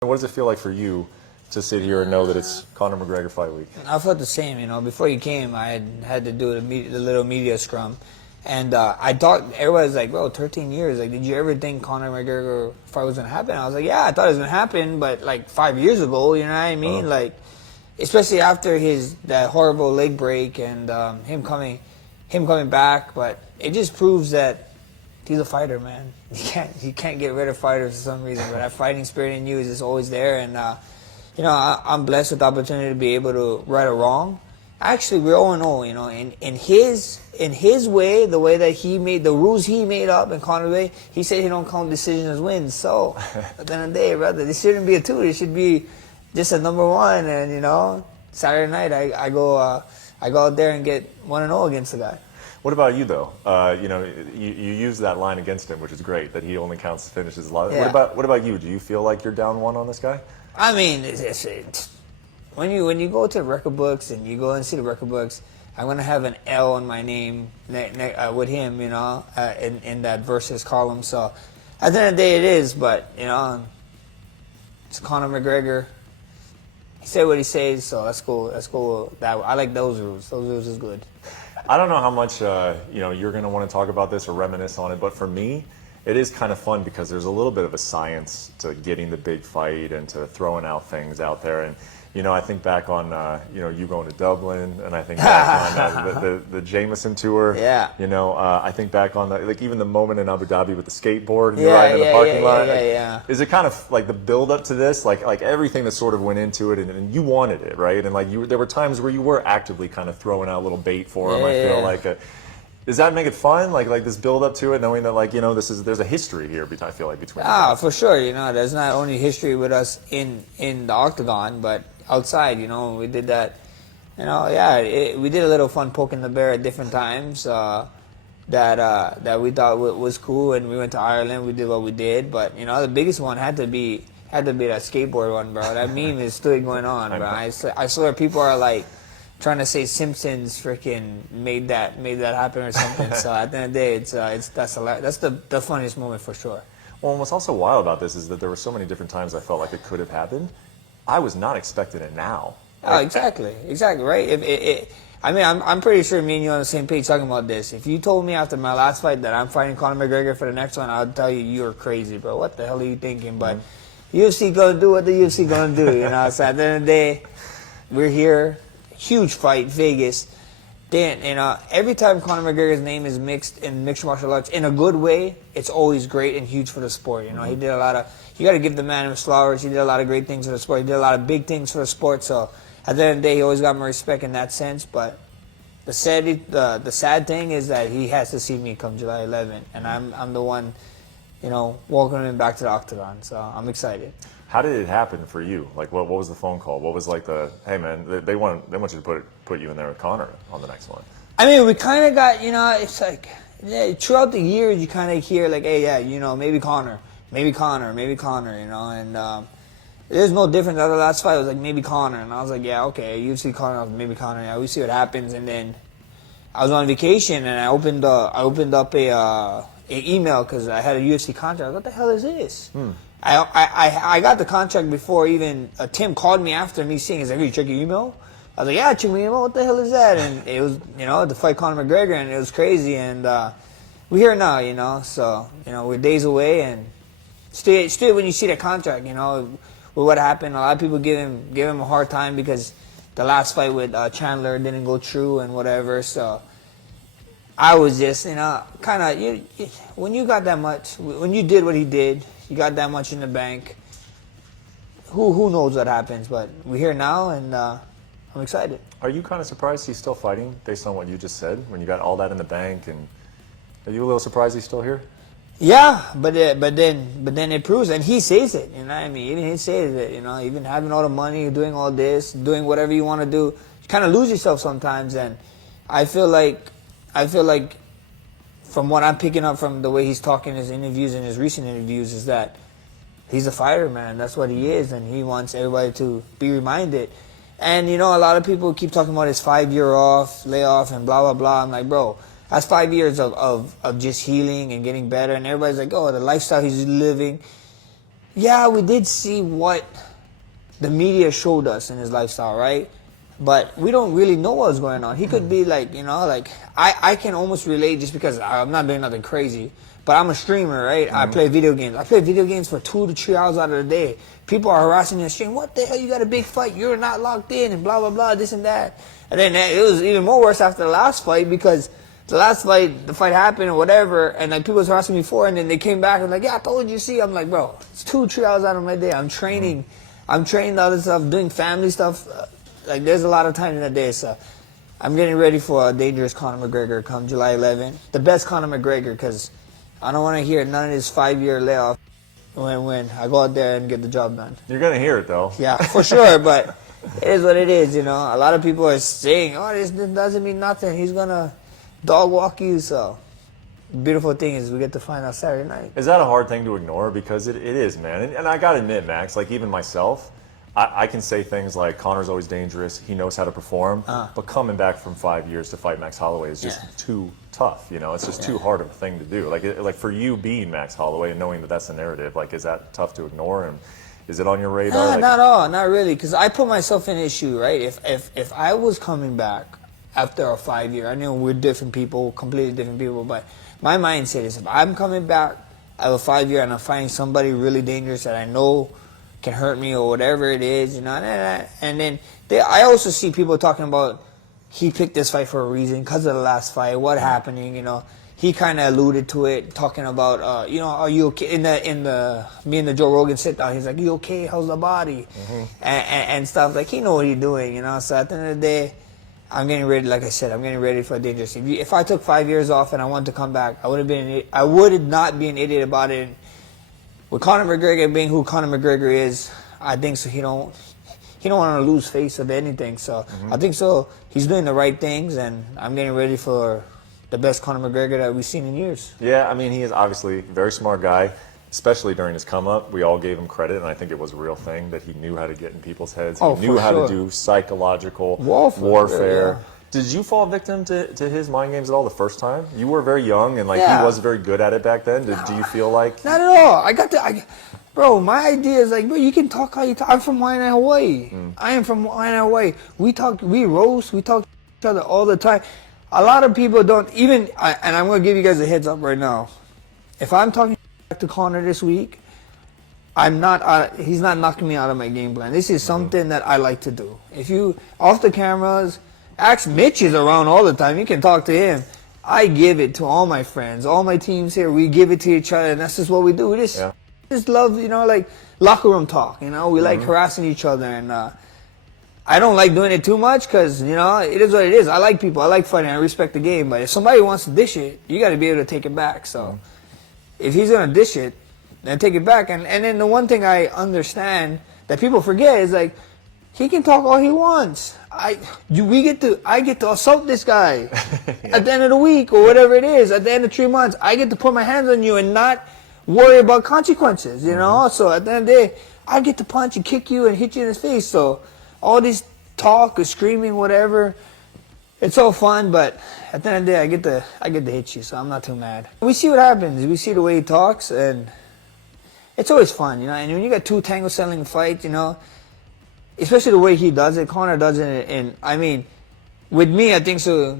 What does it feel like for you to sit here and know that it's Conor McGregor fight week? I felt the same, Before you came, I had to do the little media scrum. And I thought, everybody's like, bro, 13 years. Like, did you ever think Conor McGregor fight was going to happen? I was like, yeah, I thought it was going to happen, but like 5 years ago, you know what I mean? Like, especially after that horrible leg break and him coming back. But it just proves that he's a fighter, man. You can't get rid of fighters for some reason. But that fighting spirit in you is just always there. And I'm blessed with the opportunity to be able to right a wrong. Actually, we're 0-0, In his way, the way that he made the rules he made up in Conor way, he said he don't count decisions as wins. So at the end of the day, brother, this shouldn't be a 2. It should be just a number 1. And Saturday night I go out there and get 1-0 against the guy. What about you though? You use that line against him, which is great, that he only counts finishes. Yeah. What about you? Do you feel like you're down 1 on this guy? I mean, when you go to the record books and you go and see the record books, I'm gonna have an L on my name with him, in that versus column. So at the end of the day, it is. But it's Conor McGregor. He said what he says, so that's cool. That's cool. I like those rules. Those rules is good. I don't know how much you're gonna want to talk about this or reminisce on it, but for me, it is kind of fun because there's a little bit of a science to getting the big fight and to throwing out things out there. And I think back on you going to Dublin, and I think back on the Jameson tour. Yeah. I think back on even the moment in Abu Dhabi with the skateboard and you're riding in the parking lot. Yeah. Is it kind of like the build up to this, like everything that sort of went into it, and you wanted it, right? And like there were times where you were actively kind of throwing out a little bait for him. I feel like. Does that make it fun, like this build up to it, knowing that there's a history here? I feel like between. For sure. There's not only history with us in the octagon, but outside. We did that. We did a little fun poking the bear at different times. That we thought was cool, and we went to Ireland. We did what we did, but the biggest one had to be that skateboard one, bro. That meme is still going on, bro. I swear people are like trying to say Simpsons freaking made that happen or something. So at the end of the day, that's the funniest moment for sure. Well, and what's also wild about this is that there were so many different times I felt like it could have happened. I was not expecting it now. Oh, exactly, right. I'm pretty sure me and you are on the same page talking about this. If you told me after my last fight that I'm fighting Conor McGregor for the next one, I'd tell you you're crazy, bro. What the hell are you thinking? But UFC gonna do what the UFC gonna do, So at the end of the day, we're here. Huge fight, Vegas. Then, every time Conor McGregor's name is mixed in mixed martial arts in a good way, it's always great and huge for the sport. He did a lot of. You got to give the man his flowers. He did a lot of great things for the sport. He did a lot of big things for the sport. So at the end of the day, he always got my respect in that sense. But the sad thing is that he has to see me come July 11th, and I'm the one, welcoming him back to the octagon. So I'm excited. How did it happen for you? Like, what was the phone call? What was like hey man, they want you to put you in there with Conor on the next one? I mean, we kind of got, it's like, throughout the years you kind of hear like, hey, maybe Conor, and there's no difference. The last fight was like maybe Conor, and I was like, yeah, okay, UFC Conor, maybe Conor, yeah, we see what happens. And then I was on vacation and I opened up a email because I had a UFC contract. What the hell is this? I got the contract before even Tim called me after me seeing. He's like, "You check your email?" I was like, "Yeah, check my email. What the hell is that?" And it was, to fight Conor McGregor, and it was crazy. And we're here now, So we're days away, and still when you see the contract, with what happened, a lot of people give him a hard time because the last fight with Chandler didn't go through and whatever. So I was just, kind of when you got that much, when you did what he did. You got that much in the bank. Who knows what happens? But we're here now, and I'm excited. Are you kind of surprised he's still fighting based on what you just said? When you got all that in the bank, and are you a little surprised he's still here? Yeah, but then it proves, and he says it. Even he says it. Even having all the money, doing all this, doing whatever you want to do, you kind of lose yourself sometimes. And I feel like. From what I'm picking up from the way he's talking in his interviews and his recent interviews is that he's a fighter, man. That's what he is, and he wants everybody to be reminded. And, a lot of people keep talking about his 5-year layoff and blah, blah, blah. I'm like, bro, that's 5 years of just healing and getting better. And everybody's like, oh, the lifestyle he's living. Yeah, we did see what the media showed us in his lifestyle, right? But we don't really know what's going on. He could be like, you know, like I can almost relate just because I'm not doing nothing crazy. But I'm a streamer, right? I play video games. I play video games for 2 to 3 hours out of the day. People are harassing me on stream. What the hell? You got a big fight. You're not locked in and blah, blah, blah, this and that. And then it was even more worse after the last fight because the last fight, the fight happened or whatever, and like people was harassing me before, and then they came back and like, yeah, I told you, see. I'm like, bro, it's 2 to 3 hours out of my day. I'm training. I'm training other stuff, doing family stuff. Like there's a lot of time in the day, so I'm getting ready for a dangerous Conor McGregor come July 11th. The best Conor McGregor, because I don't want to hear none of this 5-year layoff when I go out there and get the job done. You're going to hear it, though. Yeah, for sure, but it is what it is, you know. A lot of people are saying, oh, this doesn't mean nothing. He's going to dog walk you, so the beautiful thing is we get to find out Saturday night. Is that a hard thing to ignore? Because it is, man. And I got to admit, Max, like even myself, I can say things like Conor's always dangerous. He knows how to perform. But coming back from 5 years to fight Max Holloway is just too tough. You know, it's just too hard of a thing to do. Like for you being Max Holloway and knowing that that's the narrative, like is that tough to ignore? And is it on your radar? Like, not at all, not really. Because I put myself in his shoe, right? If I was coming back after a 5-year, I know we're different people, completely different people, but my mindset is if I'm coming back out of a 5-year and I'm finding somebody really dangerous that I know can hurt me or whatever it is, you know. And then I also see people talking about he picked this fight for a reason because of the last fight, what happening, you know. He kind of alluded to it, talking about, you know, are you okay? In the me and the Joe Rogan sit down, he's like, you okay? How's the body? And stuff. Like he know what he's doing, you know. So at the end of the day, I'm getting ready. Like I said, I'm getting ready for a dangerous. If I took 5 years off and I wanted to come back, I would not be an idiot about it. With Conor McGregor being who Conor McGregor is, I think so. He don't want to lose face of anything. So I think so. He's doing the right things, and I'm getting ready for the best Conor McGregor that we've seen in years. Yeah, I mean, he is obviously a very smart guy, especially during his come up. We all gave him credit, and I think it was a real thing that he knew how to get in people's heads. He knew how to do psychological warfare. Yeah. Did you fall victim to his mind games at all the first time? You were very young, and like he was very good at it back then. Do you feel like? Not at all. Bro, my idea is like, bro, you can talk how you talk. I'm from Waianae, Hawaii. I am from Waianae, Hawaii. We talk to each other all the time. A lot of people don't even, and I'm going to give you guys a heads up right now. If I'm talking to Conor this week, he's not knocking me out of my game plan. This is something that I like to do. If you, off the cameras, ask Mitch is around all the time. You can talk to him. I give it to all my friends, all my teams here. We give it to each other, and that's just what we do. We just love, you know, like locker room talk. You know, we like harassing each other, and I don't like doing it too much because, you know, it is what it is. I like people. I like fighting. I respect the game. But if somebody wants to dish it, you got to be able to take it back. So if he's going to dish it, then take it back. And then the one thing I understand that people forget is, like, he can talk all he wants. I get to assault this guy at the end of the week or whatever it is. At the end of 3 months, I get to put my hands on you and not worry about consequences, you know? So at the end of the day, I get to punch and kick you and hit you in the face. So all this talk or screaming, whatever, it's all fun, but at the end of the day, I get to hit you, so I'm not too mad. We see what happens. We see the way he talks, and it's always fun, you know? And when you got two tango selling fights, you know, especially the way he does it, Conor does it, and I mean, with me, I think so,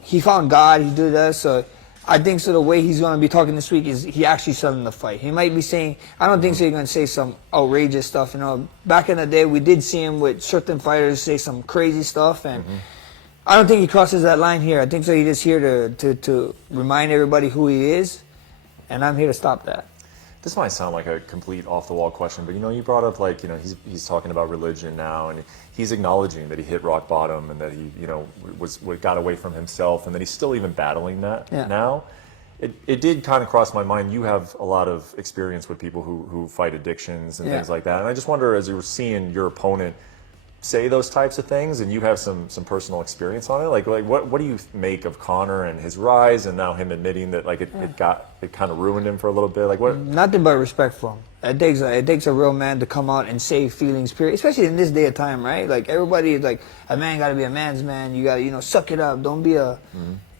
he found God, he did that, so I think so the way he's going to be talking this week is he actually selling the fight. He might be saying, I don't think so he's going to say some outrageous stuff, you know. Back in the day, we did see him with certain fighters say some crazy stuff, and I don't think he crosses that line here. I think so he's just here to remind everybody who he is, and I'm here to stop that. This might sound like a complete off-the-wall question, but, you know, you brought up, like, you know, he's talking about religion now, and he's acknowledging that he hit rock bottom and that he, you know, got away from himself, and that he's still even battling that now. It did kind of cross my mind. You have a lot of experience with people who fight addictions and things like that, and I just wonder, as you were seeing your opponent say those types of things, and you have some personal experience on it, like what do you make of Conor and his rise, and now him admitting that, like, it kind of ruined him for a little bit? Like, what? Nothing but respect for him. It takes a real man to come out and say feelings, period, especially in this day of time, right? Like, everybody is like, a man got to be a man's man. You got to, you know, suck it up. Don't be a,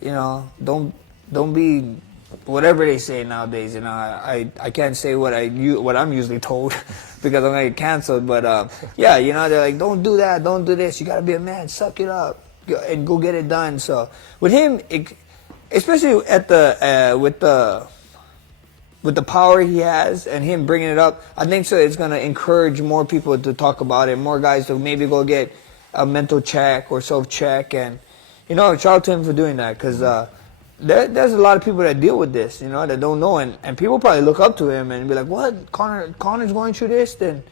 you know, don't be whatever they say nowadays. You know, I can't say what I'm usually told because I'm gonna get canceled. But yeah, you know, they're like, don't do that, don't do this. You gotta be a man, suck it up, and go get it done. So with him, especially at with the power he has and him bringing it up, I think so. It's gonna encourage more people to talk about it, more guys to maybe go get a mental check or self check, and you know, shout out to him for doing that because. There's a lot of people that deal with this, you know, that don't know, and people probably look up to him and be like, what, Conor's going through this? Then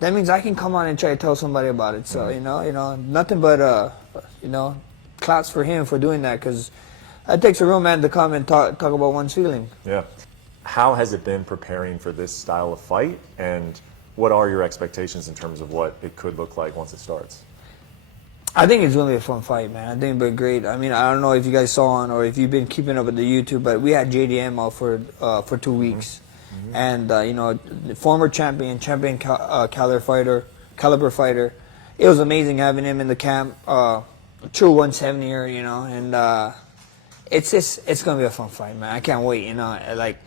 that means I can come on and try to tell somebody about it. So, you know, nothing but, you know, claps for him for doing that, because it takes a real man to come and talk about one's feeling. Yeah. How has it been preparing for this style of fight, and what are your expectations in terms of what it could look like once it starts? I think it's going to be a fun fight, man. I think it'll be great. I mean, I don't know if you guys saw it or if you've been keeping up with the YouTube, but we had JDM out for 2 weeks. Mm-hmm. And, you know, the former champion caliber fighter. It was amazing having him in the camp. True 170er, you know, and it's going to be a fun fight, man. I can't wait, you know. Like,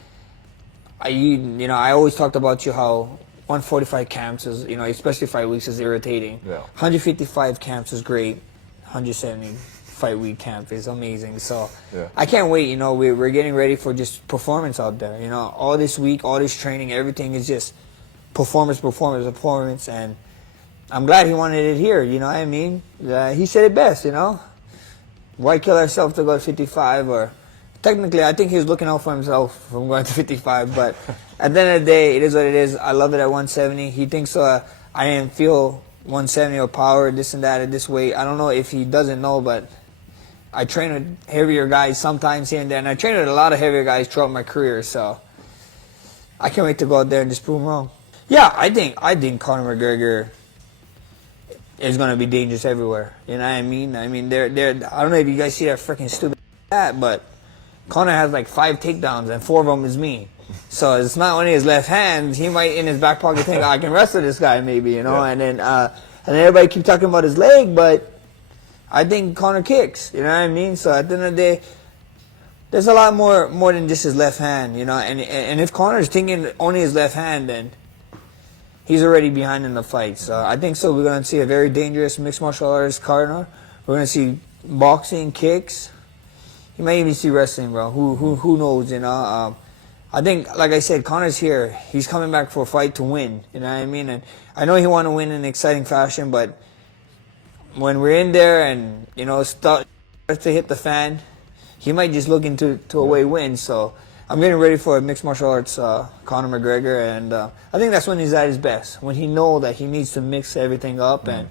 I always talked about you how 145 camps is, you know, especially 5 weeks is irritating. Yeah. 155 camps is great. 170 fight week camp is amazing. So yeah. I can't wait. You know, we're getting ready for just performance out there. You know, all this week, all this training, everything is just performance, and I'm glad he wanted it here. You know what I mean? He said it best. You know, why kill ourselves to go to 55 or. Technically, I think he was looking out for himself from going to 55, but at the end of the day, it is what it is. I love it at 170. He thinks I didn't feel 170 or power, this and that, at this weight. I don't know if he doesn't know, but I train with heavier guys sometimes here and there, and I trained with a lot of heavier guys throughout my career, so I can't wait to go out there and just prove him wrong. Yeah, I think Conor McGregor is going to be dangerous everywhere. You know what I mean? I mean, I don't know if you guys see that freaking stupid hat, but Conor has like 5 takedowns, and 4 of them is me. So it's not only his left hand. He might in his back pocket think, I can wrestle this guy maybe, you know. Yeah. And then everybody keep talking about his leg, but I think Conor kicks. You know what I mean? So at the end of the day, there's a lot more than just his left hand, you know. And if Conor's thinking only his left hand, then he's already behind in the fight. So I think so. We're gonna see a very dangerous mixed martial artist Conor. We're gonna see boxing, kicks. You might even see wrestling, bro. Who knows, you know? I think, like I said, Conor's here. He's coming back for a fight to win. You know what I mean? And I know he want to win in an exciting fashion, but when we're in there and, you know, starts to hit the fan, he might just look into a way win. So I'm getting ready for a mixed martial arts Conor McGregor, and I think that's when he's at his best, when he knows that he needs to mix everything up. And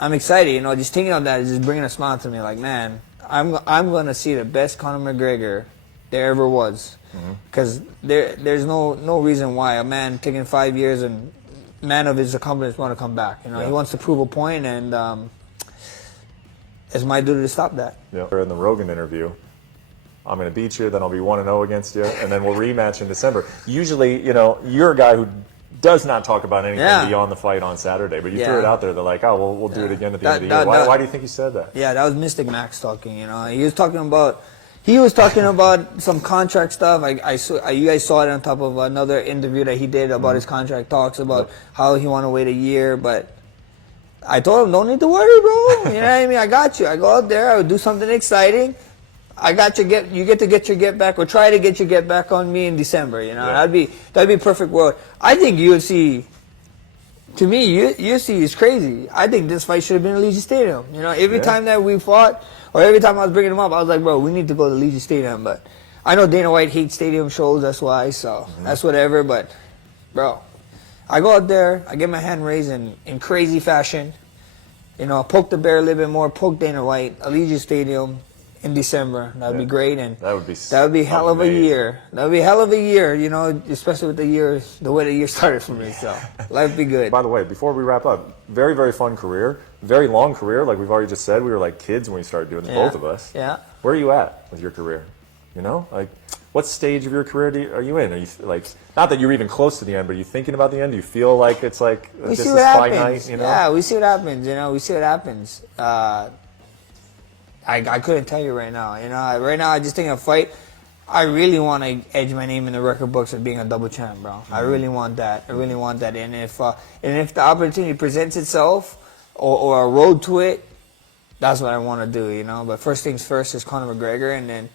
I'm excited, you know, just thinking of that is just bringing a smile to me. Like, man, I'm gonna see the best Conor McGregor there ever was, because there's no reason why a man taking 5 years and man of his accomplishments want to come back. You know, he wants to prove a point, and it's my duty to stop that. Yeah. In the Rogan interview, I'm gonna beat you, then I'll be 1-0 against you, and then we'll rematch in December. Usually, you know, you're a guy who does not talk about anything beyond the fight on Saturday, but you threw it out there. They're like, oh, well, we'll do it again at the end of the year. Why do you think he said that? Yeah, that was Mystic Max talking. You know, he was talking about some contract stuff. You guys saw it on top of another interview that he did about his contract talks about how he want to wait a year. But I told him, don't need to worry, bro. You know what I mean? I got you. I go out there. I would do something exciting. I got you. You get to get your get back, or try to get your get back on me in December. You know, that'd be a perfect world. I think UFC. To me, UFC is crazy. I think this fight should have been at Allegiant Stadium. You know, every time that we fought, or every time I was bringing him up, I was like, bro, we need to go to Allegiant Stadium. But I know Dana White hates stadium shows. That's why. So that's whatever. But bro, I go out there. I get my hand raised in crazy fashion. You know, poke the bear a little bit more. Poke Dana White. Allegiant Stadium. In December, that would be great, and that would be hell of a year. That would be hell of a year, you know, especially with the way the year started for me. So life be good. By the way, before we wrap up, very, very fun career, very long career. Like we've already just said, we were like kids when we started doing this, both of us. Yeah. Where are you at with your career? You know, like what stage of your career are you in? Are you like, not that you're even close to the end, but are you thinking about the end? Do you feel like it's like this is finite? You know? Yeah, we see what happens. You know, we see what happens. I couldn't tell you right now. You know, right now I just think a fight. I really want to edge my name in the record books of being a double champ, bro. I really want that. I really want that. And if the opportunity presents itself, or a road to it, that's what I want to do, you know. But first things first is Conor McGregor, and then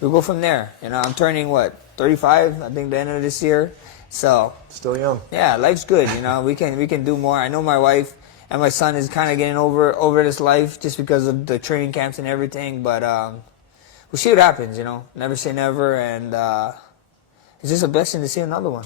we'll go from there. You know, I'm turning 35, I think, the end of this year. So Still young. yeah, life's good. You know, we can do more. I know my wife and my son is kind of getting over this life just because of the training camps and everything. But we'll see what happens. You know, never say never, and it's just a blessing to see another one.